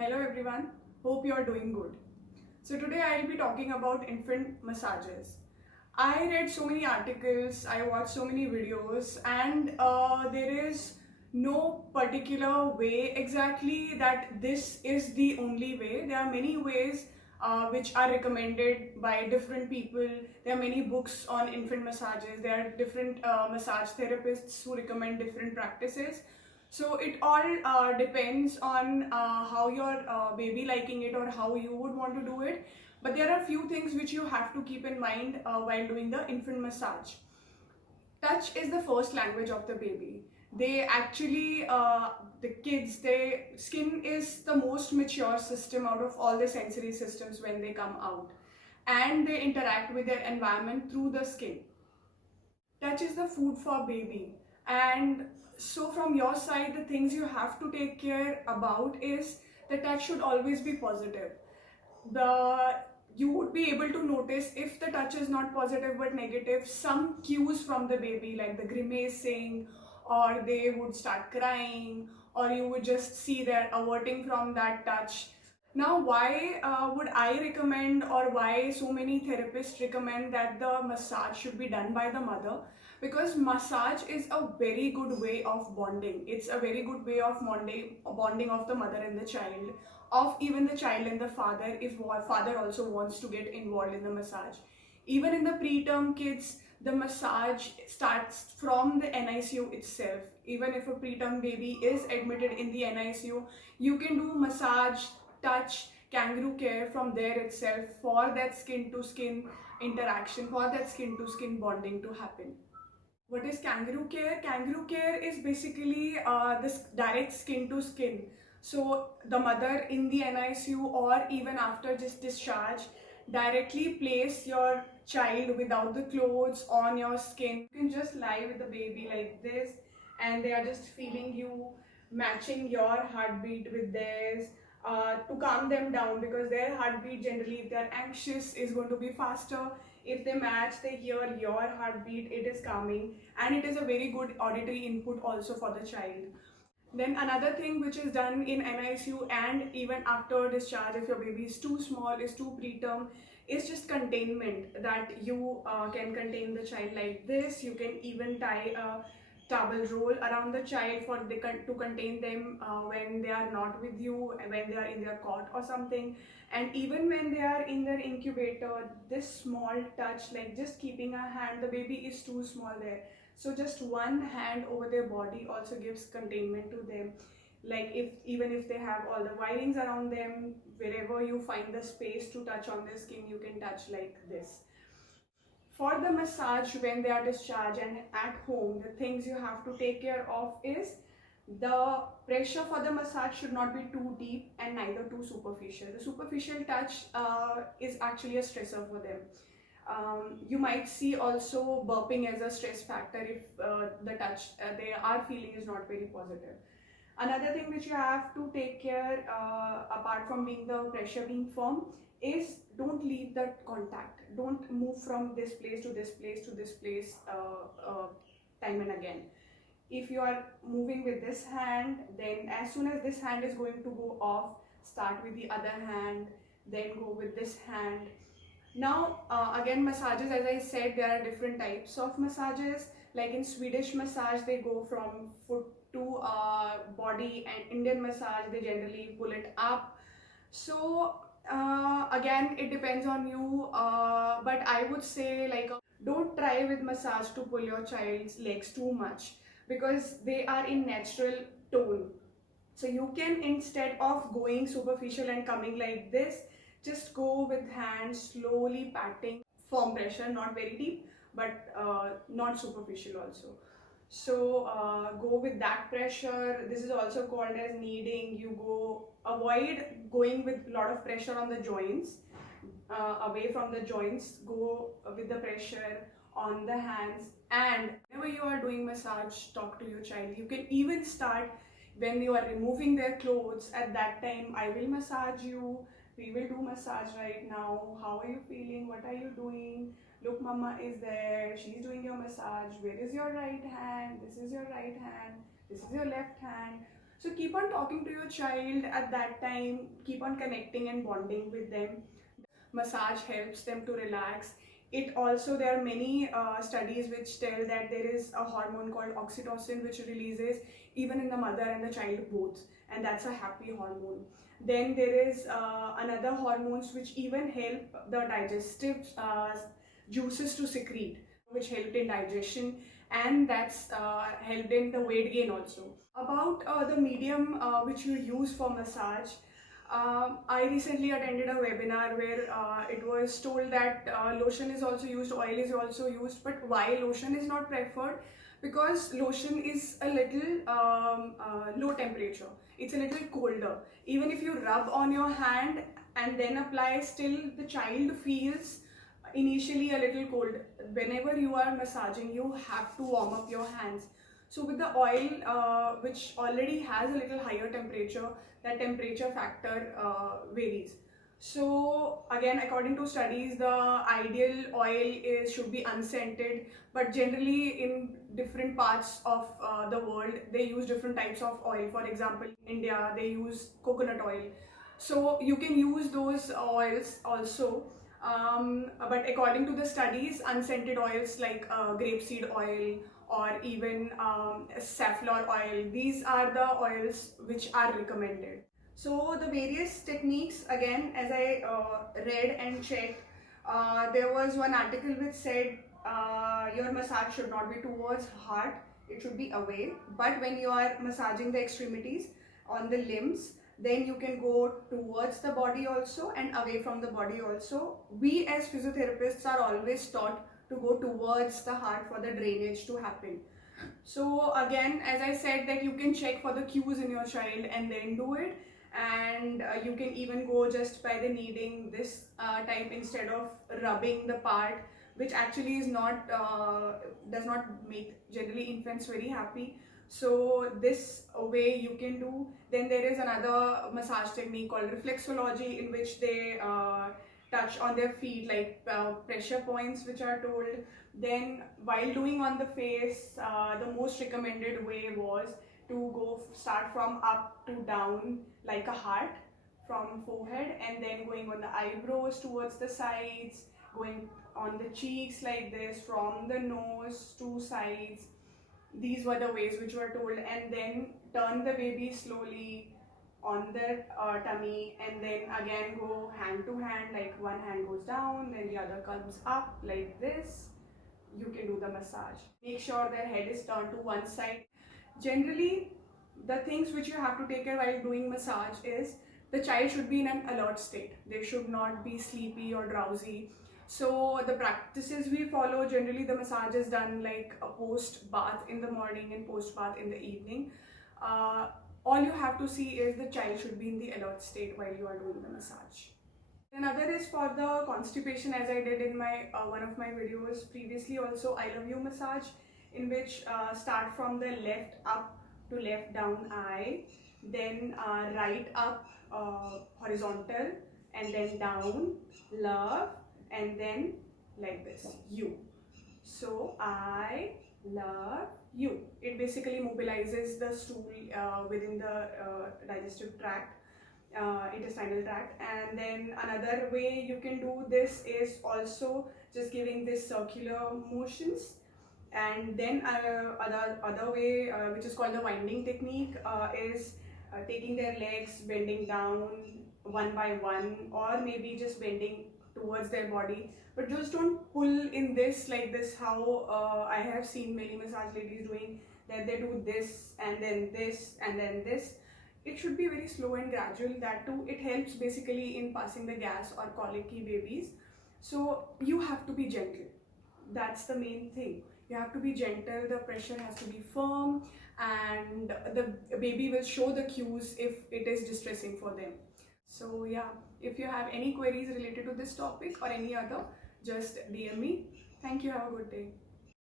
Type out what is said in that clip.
Hello everyone, hope you are doing good. So today I will be talking about infant massages. I read so many articles, I watched so many videos, and there is no particular way exactly that this is the only way. There are many ways which are recommended by different people. There are many books on infant massages. There are different massage therapists who recommend different practices. So it all depends on how your baby liking it or how you would want to do it. But there are few things which you have to keep in mind while doing the infant massage. Touch is the first language of the baby. They actually, the kids, their skin is the most mature system out of all the sensory systems when they come out. And they interact with their environment through the skin. Touch is the food for baby. And so from your side, the things you have to take care about is the touch should always be positive. The You would be able to notice if the touch is not positive but negative, some cues from the baby, like the grimacing, or they would start crying, or you would just see they're averting from that touch. Now, why would I recommend, or why so many therapists recommend that the massage should be done by the mother? Because massage is a very good way of bonding. It's a very good way of bonding of the mother and the child, of even the child and the father, if father also wants to get involved in the massage. Even in the preterm kids, the massage starts from the NICU itself. Even if a preterm baby is admitted in the NICU, you can do massage, touch, kangaroo care from there itself for that skin to skin interaction, for that skin to skin bonding to happen. What is kangaroo care? Kangaroo care is basically this direct skin to skin. So the mother in the NICU or even after just discharge directly place your child without the clothes on your skin. You can just lie with the baby like this, and they are just feeling you, matching your heartbeat with theirs, to calm them down, because their heartbeat generally, if they are anxious, is going to be faster. If they match, they hear your heartbeat, it is calming, and it is a very good auditory input also for the child. Then another thing which is done in NICU and even after discharge, if your baby is too small, is too preterm, is just containment, that you can contain the child like this. You can even tie a towel roll around the child to contain them when they are not with you, when they are in their cot or something. And even when they are in their incubator, this small touch, like just keeping a hand, the baby is too small there, so just one hand over their body also gives containment to them. Like if even if they have all the wirings around them, wherever you find the space to touch on the skin, you can touch like this. For the massage when they are discharged and at home, the things you have to take care of is the pressure for the massage should not be too deep and neither too superficial. The superficial touch is actually a stressor for them. You might see also burping as a stress factor if the touch they are feeling is not very positive. Another thing which you have to take care, apart from being the pressure being firm, is don't leave that contact. Don't move from this place to this place to this place time and again. If you are moving with this hand, then as soon as this hand is going to go off, start with the other hand, then go with this hand. Now, again, massages, as I said, there are different types of massages. Like in Swedish massage, they go from foot to body, and Indian massage, they generally pull it up. So, again, it depends on you, but I would say, like, don't try with massage to pull your child's legs too much, because they are in natural tone. So you can, instead of going superficial and coming like this, just go with hands slowly patting, firm pressure, not very deep, but not superficial also. So go with that pressure. This is also called as kneading. You go, avoid going with a lot of pressure on the joints, away from the joints. Go with the pressure on the hands. And whenever you are doing massage, talk to your child. You can even start when you are removing their clothes. At that time, I will massage you, we will do massage right now, how are you feeling, what are you doing, look, mama is there, she's doing your massage, where is your right hand, this is your right hand, this is your left hand. So keep on talking to your child at that time, keep on connecting and bonding with them. Massage helps them to relax. It also, there are many studies which tell that there is a hormone called oxytocin which releases even in the mother and the child both, and that's a happy hormone. Then there is another hormones which even help the digestive juices to secrete, which help in digestion, and that's helped in the weight gain also. About the medium which you use for massage, I recently attended a webinar where it was told that lotion is also used, oil is also used, but why lotion is not preferred? Because lotion is a little low temperature, it's a little colder. Even if you rub on your hand and then apply, still the child feels initially a little cold. Whenever you are massaging, you have to warm up your hands. So with the oil, which already has a little higher temperature, that temperature factor varies. So again, according to studies, the ideal oil should be unscented, but generally in different parts of the world, they use different types of oil. For example, in India, they use coconut oil. So you can use those oils also. But according to the studies, unscented oils like grapeseed oil or even safflower oil, these are the oils which are recommended. So the various techniques, again, as I read and checked, there was one article which said your massage should not be towards heart, it should be away. But when you are massaging the extremities on the limbs, then you can go towards the body also and away from the body also. We as physiotherapists are always taught to go towards the heart for the drainage to happen. So again, as I said, that you can check for the cues in your child and then do it. And you can even go just by the kneading this type instead of rubbing the part, which actually is not does not make generally infants very happy. So this way you can do. Then there is another massage technique called reflexology, in which they touch on their feet, like pressure points which are told. Then while doing on the face, the most recommended way was to start from up to down like a heart, from forehead, and then going on the eyebrows towards the sides, going on the cheeks like this, from the nose to sides. These were the ways which were told. And then turn the baby slowly on their tummy, and then again go hand to hand, like one hand goes down, then the other comes up like this. You can do the massage. Make sure their head is turned to one side. Generally, the things which you have to take care while doing massage is the child should be in an alert state. They should not be sleepy or drowsy. So the practices we follow, generally the massage is done like a post bath in the morning and post bath in the evening. All you have to see is the child should be in the alert state while you are doing the massage. Another is for the constipation, as I did in my one of my videos previously also, I love you massage, in which start from the left up to left down eye, then right up horizontal, and then down love, and then like this you. So I love you. It basically mobilizes the stool within the digestive tract, intestinal tract. And then another way you can do this is also just giving this circular motions. And then other way, which is called the winding technique, is taking their legs, bending down one by one, or maybe just bending towards their body. But just don't pull in this like this, how I have seen many massage ladies doing, that they do this and then this and then this. It should be very slow and gradual. That too, it helps basically in passing the gas or colicky babies. So you have to be gentle. That's the main thing. You have to be gentle, the pressure has to be firm, and the baby will show the cues if it is distressing for them. So yeah, if you have any queries related to this topic or any other, just DM me. Thank you, have a good day.